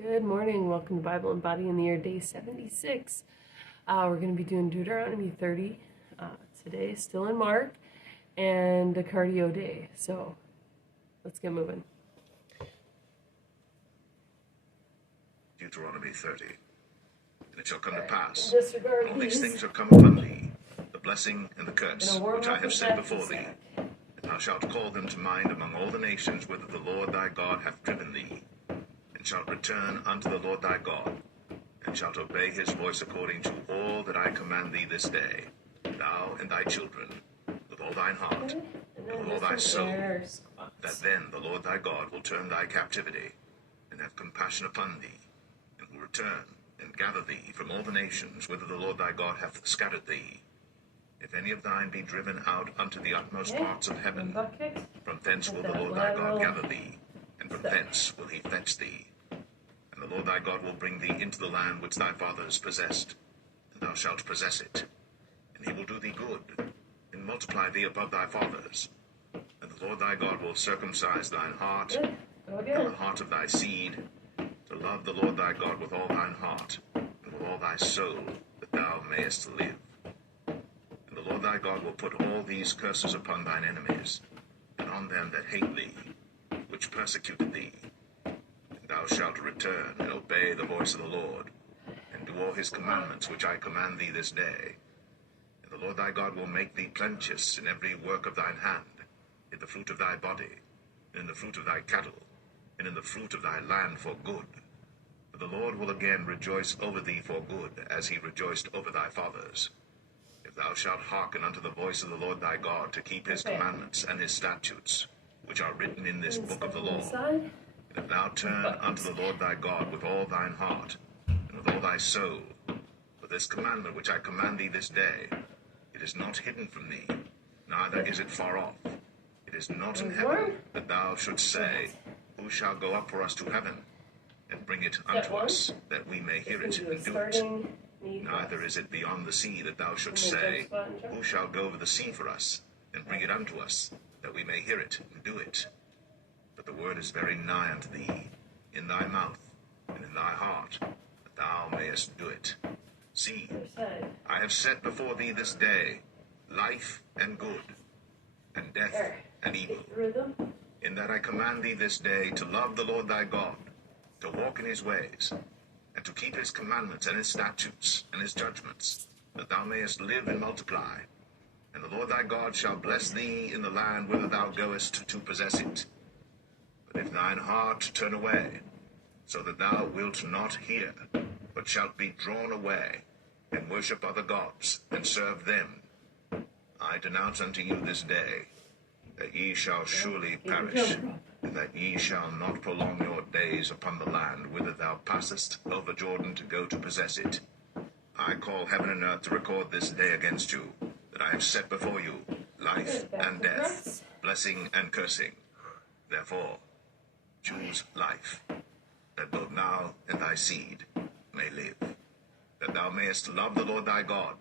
Good morning. Welcome to Bible and Body in the Year, day 76. We're going to be doing Deuteronomy 30 today, still in Mark, and a cardio day. So let's get moving. Deuteronomy 30. And it shall come to pass, Disregard when all these these. things are come upon thee, the blessing and the curse, Gonna warm which up I have with set that before thee, sack. and thou shalt call them to mind among all the nations whither the Lord thy God hath driven thee, and shalt return unto the Lord thy God, and shalt obey his voice according to all that I command thee this day, thou and thy children, with all thine heart, And and with then all thy this soul, one there, that squats. then the Lord thy God will turn thy captivity, and have compassion upon thee, and will return and gather thee from all the nations whither the Lord thy God hath scattered thee. If any of thine be driven out unto the utmost parts of heaven, Butt kicks. from thence will the That Lord thy God lateral gather thee, and from step. thence will he fetch thee. And the Lord thy God will bring thee into the land which thy fathers possessed, and thou shalt possess it. And he will do thee good, and multiply thee above thy fathers. And the Lord thy God will circumcise thine heart, Good. Go and again. the heart of thy seed, to love the Lord thy God with all thine heart, and with all thy soul, that thou mayest live. And the Lord thy God will put all these curses upon thine enemies, and on them that hate thee, which persecuted thee. And thou shalt return and obey the voice of the Lord, and do all his commandments which I command thee this day. And the Lord thy God will make thee plenteous in every work of thine hand, in the fruit of thy body, and in the fruit of thy cattle, and in the fruit of thy land for good. For the Lord will again rejoice over thee for good, as he rejoiced over thy fathers. If thou shalt hearken unto the voice of the Lord thy God, to keep his commandments and his statutes, which are written in this book of the law, and if thou turn unto the Lord thy God with all thine heart, and with all thy soul, for this commandment which I command thee this day, it is not hidden from thee, neither is it far off. It is not in heaven, that thou shouldst say, Who shall go up for us to heaven, and bring it unto us, that we may hear it and do it? Neither is it beyond the sea, that thou shouldst say, Who shall go over the sea for us, and bring it unto us, that we may hear it and do it? But the word is very nigh unto thee, in thy mouth, and in thy heart, that thou mayest do it. See, I have set before thee this day life and good, and death and evil. In that I command thee this day to love the Lord thy God, to walk in his ways, and to keep his commandments and his statutes and his judgments, that thou mayest live and multiply. And the Lord thy God shall bless thee in the land whither thou goest to possess it. But if thine heart turn away, so that thou wilt not hear, but shalt be drawn away, and worship other gods, and serve them, I denounce unto you this day, that ye shall surely perish, and that ye shall not prolong your days upon the land whither thou passest over Jordan to go to possess it. I call heaven and earth to record this day against you, that I have set before you life and death, blessing and cursing. Therefore, choose life, that both thou and thy seed may live, that thou mayest love the Lord thy God,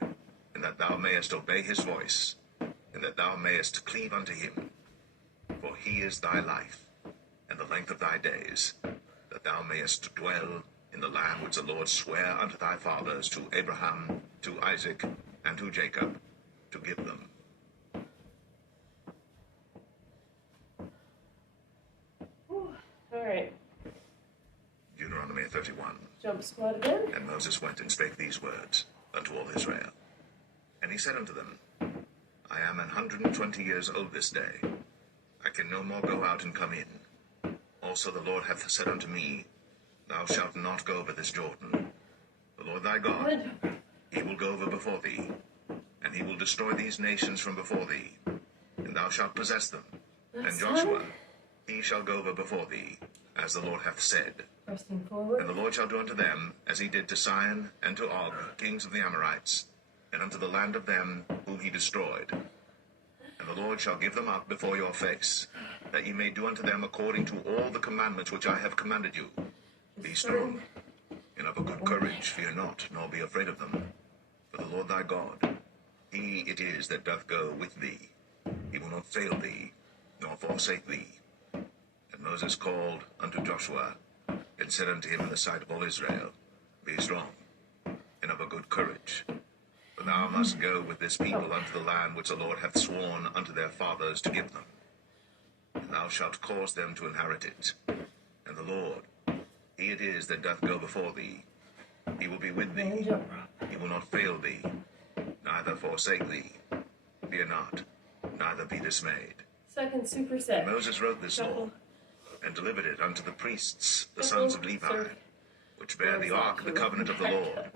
and that thou mayest obey his voice, and that thou mayest cleave unto him. For he is thy life, and the length of thy days, that thou mayest dwell in the land which the Lord sware unto thy fathers, to Abraham, to Isaac, and to Jacob, to give them. All right. Deuteronomy 31. Jump squat again. And Moses went and spake these words unto all Israel. And he said unto them, I am 120 years old this day. I can no more go out and come in. Also the Lord hath said unto me, Thou shalt not go over this Jordan. The Lord thy God, he will go over before thee, and he will destroy these nations from before thee, and thou shalt possess them. And Joshua, he shall go over before thee, as the Lord hath said. Pressing forward. And the Lord shall do unto them as he did to Sihon and to Og, kings of the Amorites, and unto the land of them whom he destroyed. And the Lord shall give them up before your face, that ye may do unto them according to all the commandments which I have commanded you. Be strong, and of a good courage, fear not, nor be afraid of them. For the Lord thy God, he it is that doth go with thee. He will not fail thee, nor forsake thee. And Moses called unto Joshua and said unto him in the sight of all Israel, Be strong, and of a good courage. For thou must go with this people unto the land which the Lord hath sworn unto their fathers to give them. And thou shalt cause them to inherit it. And the Lord, he it is that doth go before thee. He will be with thee. He will not fail thee, neither forsake thee. Fear not, neither be dismayed. Second superset. And Moses wrote this law, and delivered it unto the priests, the sons of Levi, which bear the ark of the covenant of the Lord,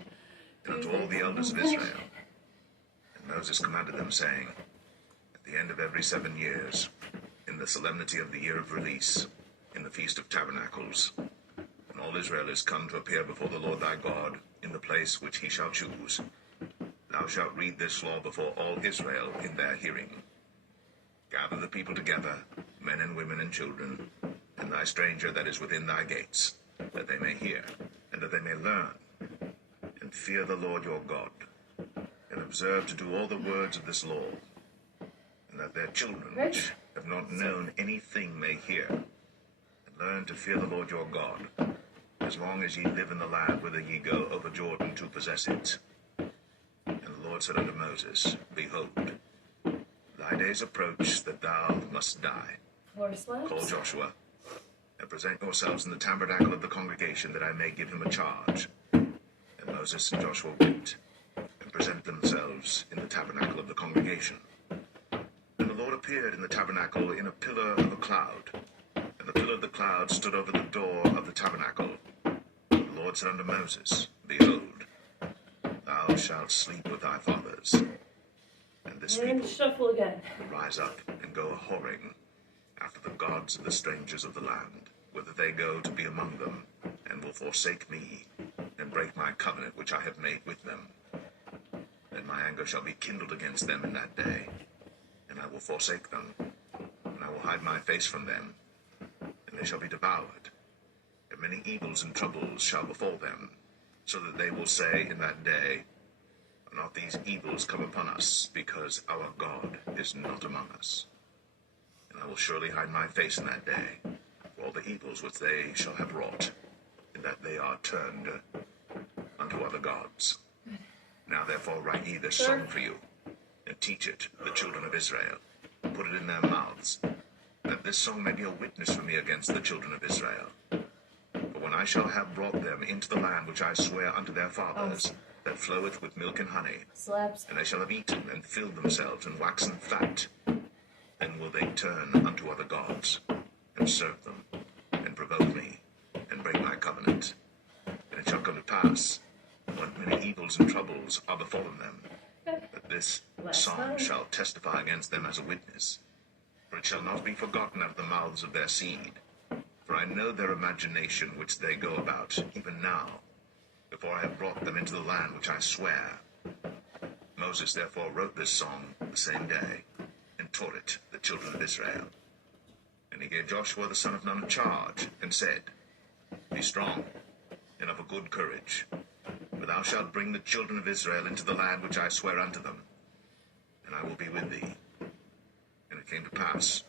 and unto all the elders of Israel. And Moses commanded them, saying, At the end of every 7 years, in the solemnity of the year of release, in the feast of tabernacles, when all Israel is come to appear before the Lord thy God, in the place which he shall choose, thou shalt read this law before all Israel in their hearing. Gather the people together, men and women and children, and thy stranger that is within thy gates, that they may hear, and that they may learn, and fear the Lord your God, and observe to do all the words of this law, and that their children, which have not known anything, may hear, and learn to fear the Lord your God, as long as ye live in the land whither ye go over Jordan to possess it. And the Lord said unto Moses, Behold, thy days approach that thou must die. Call Joshua, and present yourselves in the tabernacle of the congregation, that I may give him a charge. And Moses and Joshua went, and presented themselves in the tabernacle of the congregation. And the Lord appeared in the tabernacle in a pillar of a cloud, and the pillar of the cloud stood over the door of the tabernacle. And the Lord said unto Moses, Behold, thou shalt sleep with thy fathers, and this people shuffle again. will rise up and go a-whoring after the gods of the strangers of the land, whither they go to be among them, and will forsake me, and break my covenant which I have made with them. And my anger shall be kindled against them in that day, and I will forsake them, and I will hide my face from them, and they shall be devoured. And many evils and troubles shall befall them, so that they will say in that day, Are not these evils come upon us, because our God is not among us? And I will surely hide my face in that day, for all the evils which they shall have wrought, in that they are turned unto other gods. Now therefore write ye this song for you, and teach it the children of Israel. Put it in their mouths, that this song may be a witness for me against the children of Israel. For when I shall have brought them into the land which I swear unto their fathers, that floweth with milk and honey, and they shall have eaten and filled themselves and waxen fat, then will they turn unto other gods, and serve them, and provoke me, and break my covenant. And it shall come to pass, when many evils and troubles are befallen them, that this song shall testify against them as a witness. For it shall not be forgotten out of the mouths of their seed. For I know their imagination which they go about, even now, before I have brought them into the land which I swear. Moses therefore wrote this song the same day, and taught it the children of Israel. And he gave Joshua the son of Nun a charge, and said, Be strong, and of a good courage, for thou shalt bring the children of Israel into the land which I swear unto them, and I will be with thee. And it came to pass,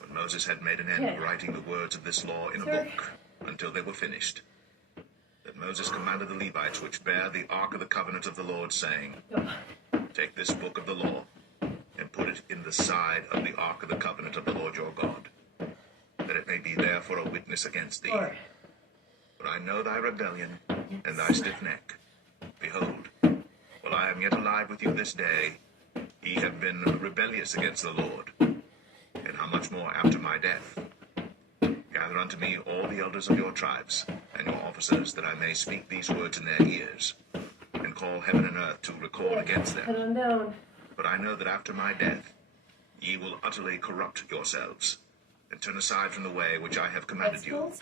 when Moses had made an end of writing the words of this law in a book, until they were finished, that Moses commanded the Levites which bear the ark of the covenant of the Lord, saying, Take this book of the law, and put it in the side of the ark of the covenant of the Lord your God, that it may be there for a witness against thee. For I know thy rebellion and thy stiff neck. Behold, while I am yet alive with you this day, ye have been rebellious against the Lord. And how much more after my death? Gather unto me all the elders of your tribes, and your officers, that I may speak these words in their ears, and call heaven and earth to record against them. But I know that after my death ye will utterly corrupt yourselves, and turn aside from the way which I have commanded you.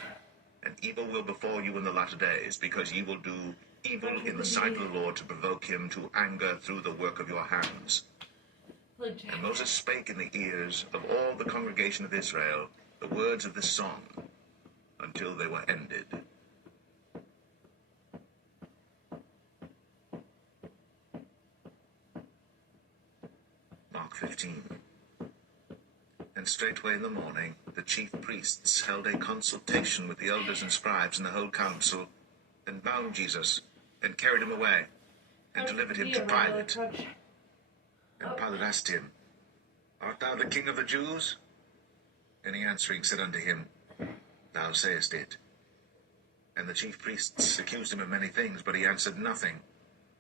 And evil will befall you in the latter days, because ye will do evil in the sight of the Lord, to provoke him to anger through the work of your hands. And Moses spake in the ears of all the congregation of Israel the words of this song, until they were ended. Mark 15. And straightway in the morning the chief priests held a consultation with the elders and scribes and the whole council, and bound Jesus, and carried him away, and delivered him to Pilate. And Pilate asked him, Art thou the king of the Jews? And he answering said unto him, Thou sayest it. And the chief priests accused him of many things, but he answered nothing.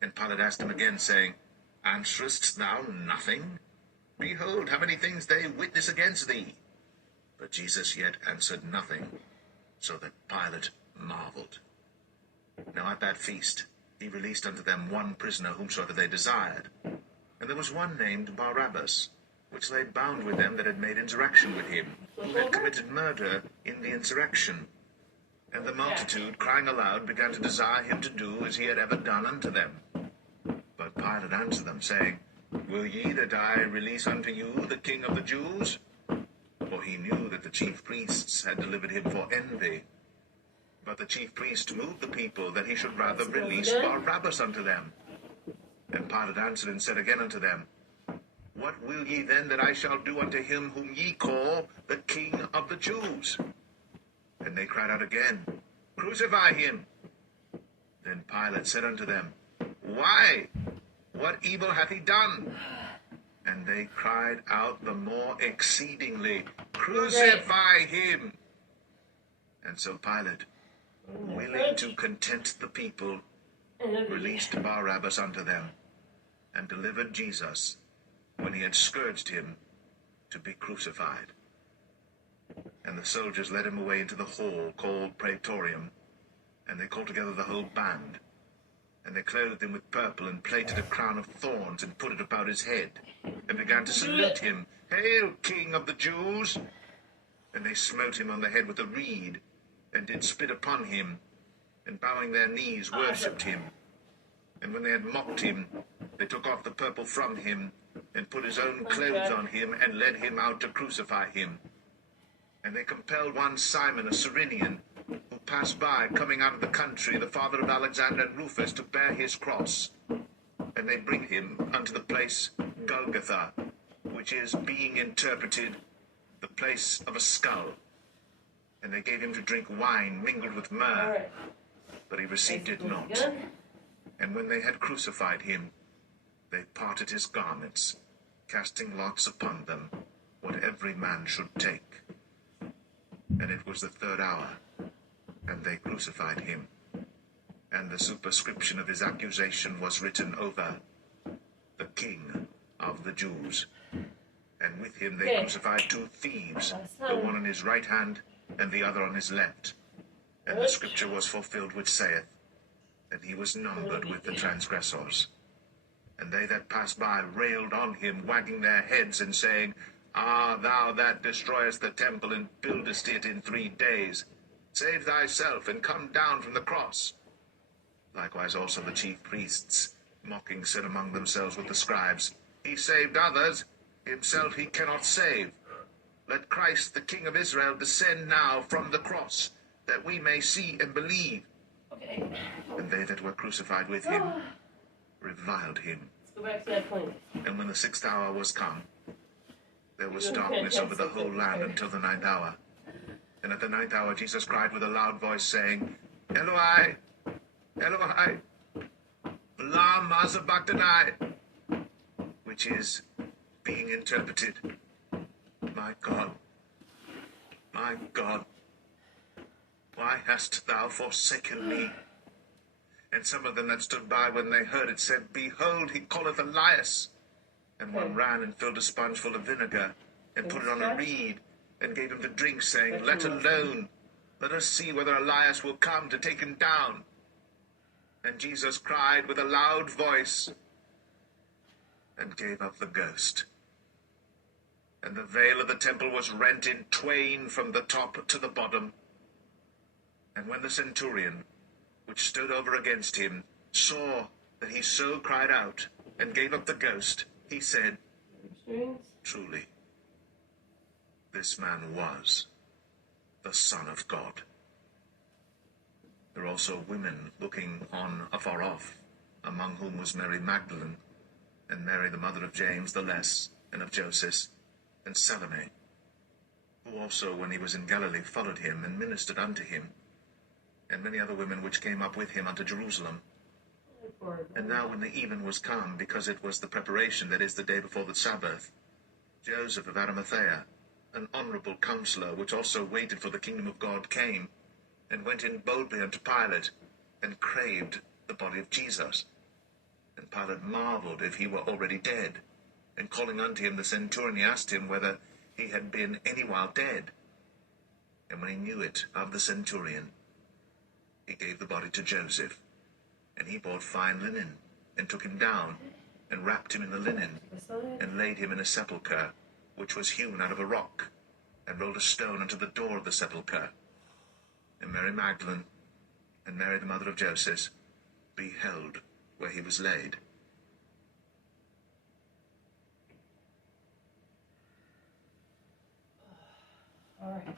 And Pilate asked him again, saying, Answerest thou nothing? Behold, how many things they witness against thee. But Jesus yet answered nothing, so that Pilate marveled. Now at that feast he released unto them one prisoner whomsoever they desired. And there was one named Barabbas, which lay bound with them that had made insurrection with him, who had committed murder in the insurrection. And the multitude, crying aloud, began to desire him to do as he had ever done unto them. But Pilate answered them, saying, Will ye that I release unto you the King of the Jews? For he knew that the chief priests had delivered him for envy. But the chief priest moved the people that he should rather release Barabbas unto them. And Pilate answered and said again unto them, What will ye then that I shall do unto him whom ye call the King of the Jews? And they cried out again, Crucify him. Then Pilate said unto them, Why? What evil hath he done? And they cried out the more exceedingly, Crucify him. And so Pilate, willing to content the people, released Barabbas unto them, and delivered Jesus, when he had scourged him, to be crucified. And the soldiers led him away into the hall called Praetorium, and they called together the whole band. And they clothed him with purple, and plaited a crown of thorns, and put it about his head, and began to salute him, Hail, King of the Jews! And they smote him on the head with a reed, and did spit upon him, and bowing their knees worshipped him. And when they had mocked him, they took off the purple from him, and put his own clothes on him, and led him out to crucify him. And they compelled one Simon, a Cyrenian, who passed by, coming out of the country, the father of Alexander and Rufus, to bear his cross. And they bring him unto the place Golgotha, which is, being interpreted, the place of a skull. And they gave him to drink wine mingled with myrrh, but he received it not. And when they had crucified him, they parted his garments, casting lots upon them, what every man should take. And it was the third hour, and they crucified him. And the superscription of his accusation was written over, The King of the Jews. And with him they crucified two thieves, the one on his right hand, and the other on his left. And the scripture was fulfilled which saith, And he was numbered with the transgressors. And they that passed by railed on him, wagging their heads, and saying, Ah, thou that destroyest the temple, and buildest it in 3 days, save thyself, and come down from the cross. Likewise also the chief priests, mocking, said among themselves with the scribes, He saved others, himself he cannot save. Let Christ the King of Israel descend now from the cross, that we may see and believe. Okay. And they that were crucified with him reviled him. Let's go back to that point. And when the 6th hour was come, there was darkness over the whole land until the 9th hour. And at the 9th hour Jesus cried with a loud voice, saying, Eloi, Eloi, lama sabachthani, which is, being interpreted, My God, why hast thou forsaken me? And some of them that stood by when they heard it said, Behold, he calleth Elias. And one ran and filled a sponge full of vinegar, and put it on a reed, and gave him to drink, saying, Let alone, let us see whether Elias will come to take him down. And Jesus cried with a loud voice, and gave up the ghost. And the veil of the temple was rent in twain from the top to the bottom. And when the centurion, which stood over against him, saw that he so cried out, and gave up the ghost, he said, Truly, this man was the Son of God. There were also women looking on afar off, among whom was Mary Magdalene, and Mary the mother of James the Less, and of Joseph, and Salome. who also, when he was in Galilee, followed him, and ministered unto him, and many other women which came up with him unto Jerusalem. And now when the even was come, because it was the preparation, that is, the day before the Sabbath, Joseph of Arimathea, an honourable counsellor, which also waited for the kingdom of God, came, and went in boldly unto Pilate, and craved the body of Jesus. And Pilate marvelled if he were already dead. And calling unto him the centurion, he asked him whether he had been any while dead. And when he knew it of the centurion, he gave the body to Joseph. And he bought fine linen, and took him down, and wrapped him in the linen, and laid him in a sepulchre, which was hewn out of a rock, and rolled a stone unto the door of the sepulchre. And Mary Magdalene, and Mary the mother of Joseph, beheld where he was laid. All right.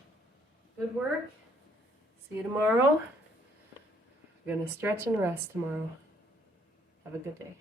Good work. See you tomorrow. We're going to stretch and rest tomorrow. Have a good day.